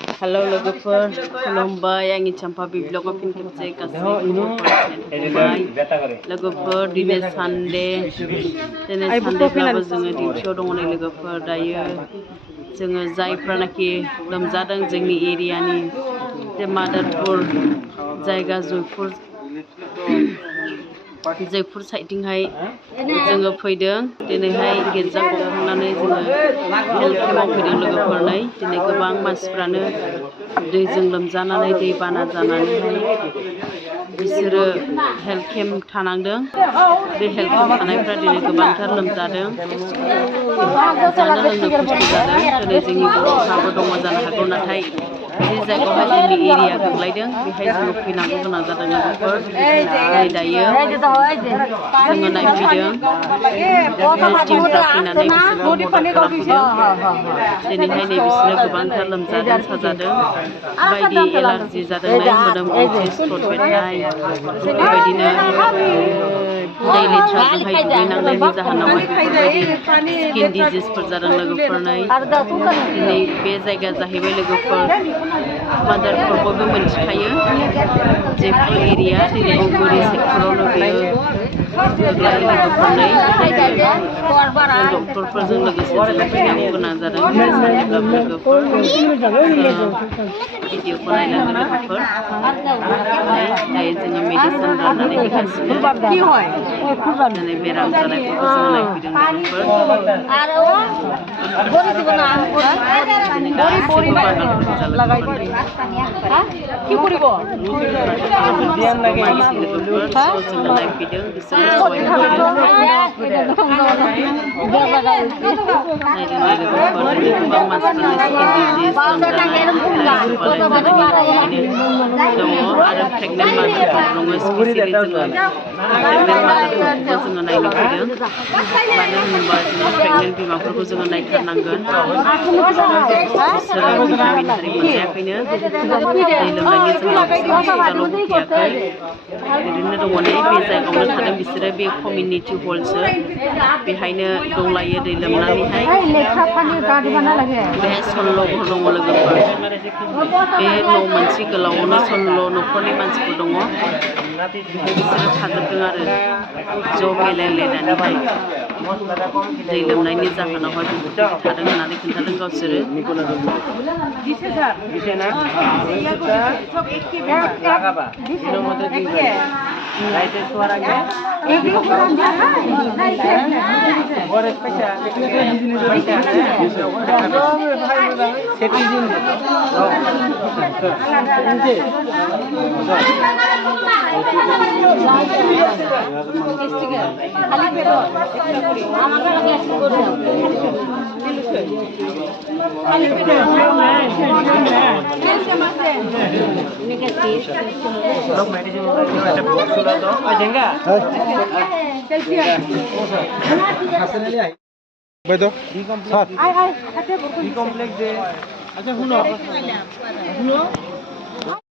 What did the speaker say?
Hello लोगोफोर खुलुमबाय आंनि चम्पा ब्लगाव फिन खेबसे गासैखौबो लोगोफोर दिनै सानडे सानडेब्लाबो जोङो डिउटियाव दङ नै लोगोफोर दायो जोङो जायफ्रानाखि लोमजादों जोंनि एरियानि जे मादारपुर जायगा जयपुर साइडथिंहाय जोङो फैदों दिनैहाय गिर्जा गखांनानै जोङो हेल्थ केम्पआव फैदों लोगोफोर नै दिनै गोबां मानसिफ्रानो दैजों लोमजानानै दै बाना जानानैहाय बिसोरो हेल्थ केम्प थानांदों बे हेल्थ केम्प थानायफ्रा दिनै गोबांथार लोमजादों जानो लोंनो खस्थ' जादों दिनै जोंनि बर'फ्राबो दङ जानो हागौ नाथाय जे जायगायावहाय जोंनि एरिया गोग्लैदों बेहाय जोङो फैनांगौ गोनां जादों लोगोफोर नै दायो जोङो नायफैदों टिमफ्रा फैनानै बिसोरखौ मदद खालामफैदों दिनैहाय नै बिसोरो गोबांथार लोमजादों साजादों बायदि एलार्जि जादोंलाय मोदोम गंसे स्ट्रट बेरनाय बेबायदिनो दै लेथ्राजोंहाय दुगैनांनायनि जाहोनावहाय बेफोरबायदि स्किन डिजिसफोर जादों लोगोफोरनै दिनै बे जायगाया जाहैबाय लोगोफोर मादारपुर बयबो मिथिखायो जयपुर एरिया दिनै उगुरि सेक्टरावनो बेयो गोग्लैयो लोगोफोरनै डक्टरफोरजों लोगोसे जोङो फैनांगौ गोनां जादों सानडेब्लाबो लोगोफोर भिडिअखौ नायलांगोन लोगोफोर दायो जोङो मेडिसिन राननानै होगासिनो दिनै बेराम जानायफोरखौ जोङो नायफैदों आरो प्रेगनेन्ट मादारफोर दङ स्पेसियेलि जोङो प्रेगनेन्ट मादारफोरखौबो जोङो नायनो फैदों मानो होनोबा जोङो प्रेगनेन्ट बिमाफोरखौ जोङो नायथारनांगोन बिसोरो भिटामिन आरि मोनजायाखैनो दै लोमनायनि जाहोनाव बिसोरो हस्पिटालाव फैयाखै ओरैनो दङ नै बे जायगायावनो थादों बिसोरो बे कमिउनिटि हलसो बेहायनो दंलायो दै लोमनानैहाय बेहाय 16 घर दङ लोगोफोर बे न' मोनसे गोलावआवनो 16 न'खरनि मानसिफोर दङ बेहाय बिसोरो थाजोबदों आरो ज' मिलायलायनानैहाय दै लोमनायनि जाहोनावहाय बेफोरबायदि थादों होननानै खोन्थादों गावसोरो